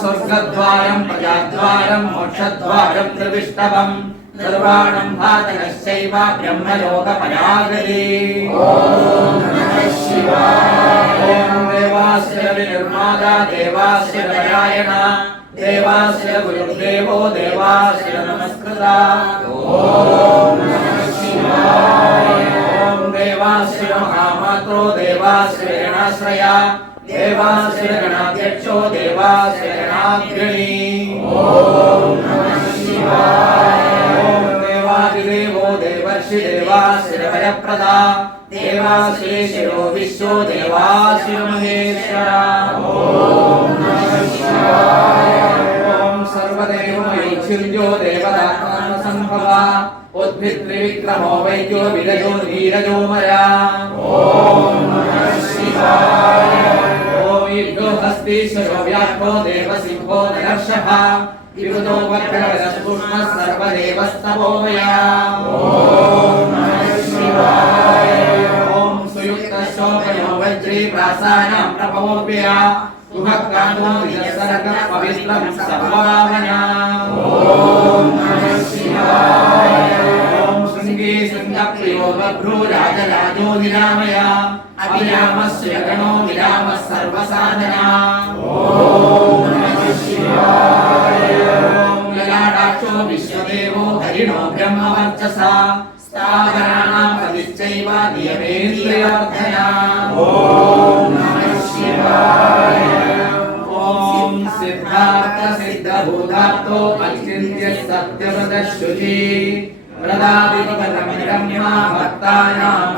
स्वर्गद्वारं प्रजाद्वारं मोक्षद्वारं त्रिविष्टवम् सर्वाणं भातकश्चैव ब्रह्मलोकमयागति। ॐ नमः शिवाय। ॐ देवास्य विनिर्माता देवास्य नारायण देवास्य गुरुदेवो देवास्य नमस्कृता। ॐ नमः शिवाय। ॐ देवास्य महामात्रो देवास्य गणाश्रया देवास्य गणाध्यक्षो देवास्य गणाग्रणी। ॐ नमः शिवाय। ॐ देवादिदेवो देवर्षि देवास्य भयप्रदा देवास्य शिरो विश्वो देवास्य महेश्वरा। ॐ नमः शिवाय। ॐ सर्वदेवमैश्वर्यो देवतात्मसम्भवा उद्भित्रिविक्रमो वैद्यो विरजो धीरजो मया। ॐ नमः शिवाय। हस्तीश्वरो व्याघ्रो देवसिंहो नरर्षभा विबुधो वक्रवदस्पुष्मः सर्वदेवस्तवो मया। ॐ नमः शिवाय। ॐ सुयुक्तशोभयो वज्री प्रासानां प्रभवोऽप्यया गुहकानो विजसर्गः पवित्रं सर्ववामना। ॐ नमः शिवाय। ॐ शृङ्गे शृङ्गप्रियो बभ्रो राजराजो निरामया अभिरामस्य गणो विरामः सर्वसाधना। ॐ नमः शिवाय। ॐ ललाटाक्षो विश्वदेवो हरिणो ब्रह्मवर्चसा स्थावराणां पतिश्चैव नियमेन्द्रियवर्धना। ॐ नमः शिवाय। ॐ सिद्धार्थसिद्धभूतार्थो अचिन्त्य सत्यव्रतशुचि प्रदादिपदं रम्या भक्तानां